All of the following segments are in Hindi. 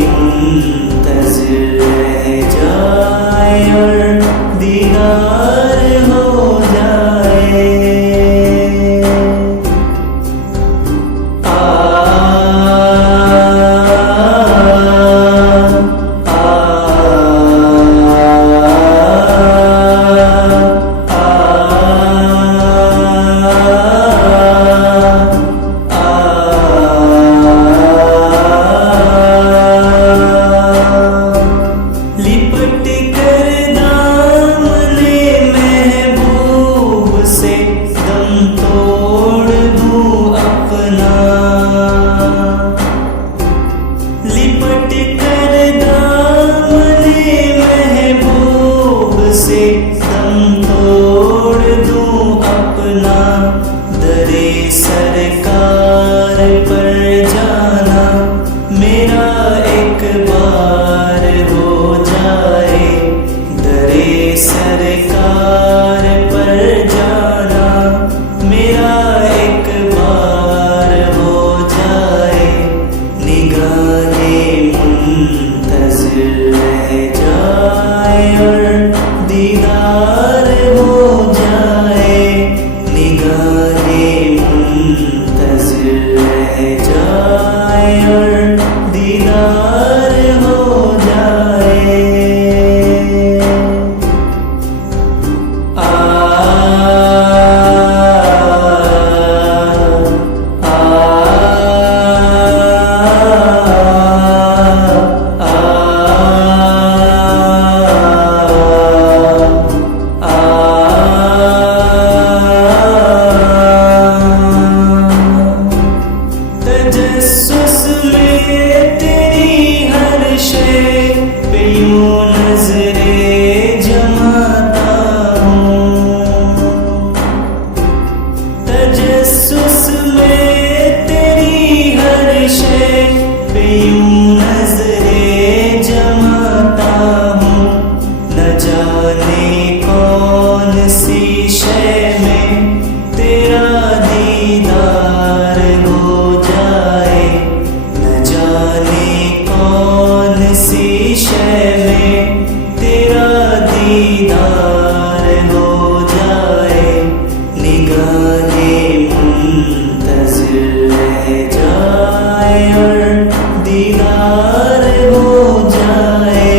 मुंतज़िर रह जाए और दीदार हो जाए। सरकार पर जाना मेरा एक बार हो जाए। दरे सरकार पर जाना मेरा एक बार हो जाए। निगाहे मुंतज़िर रह जाए और दीदार हो जाए। निगाहे मुंतज़िर रह जाए और दीदार हो जाए। तजस्सुस में तेरी हर शय पे यूं नज़रें जमाता हूँ। तजस्सुस में तेरी हर शय पे यूं नज़रें जमाता हूँ। न जाने कौन सी शय में तेरा दीदार हो जाए। न जाने कौन सी शय में तेरा दीदार हो जाए। निगाहे मुंतज़िर रह जाए और दीदार हो जाए।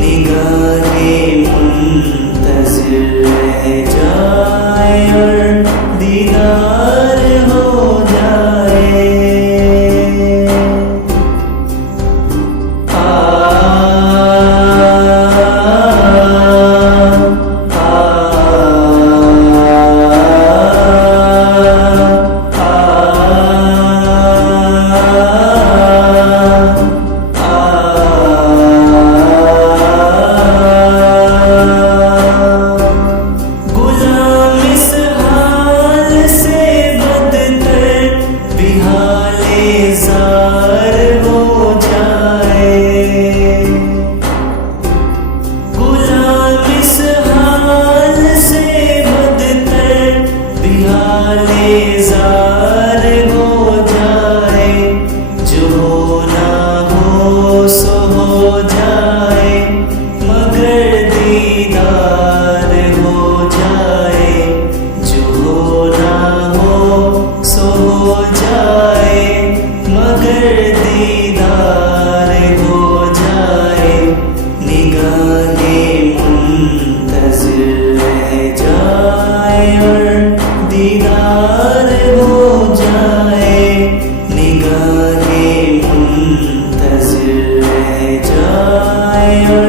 निगाहे मुंतज़िर रह जाए और दीदार हो जाए। गुलाम इस हाल से बदतर बिहाले ज़ार हो जाए। गुलाम इस हाल से बदतर बिहाले ज़ार हो जाए। जो होना हो सो हो जाए मगर दीदार हो जाए। जो होना हो सो हो जाए मगर दीदार हो जाए। निगाहे मुंतज़िर रह जाए और दीदार हो जाए। निगाहे मुंतज़िर रह जाए और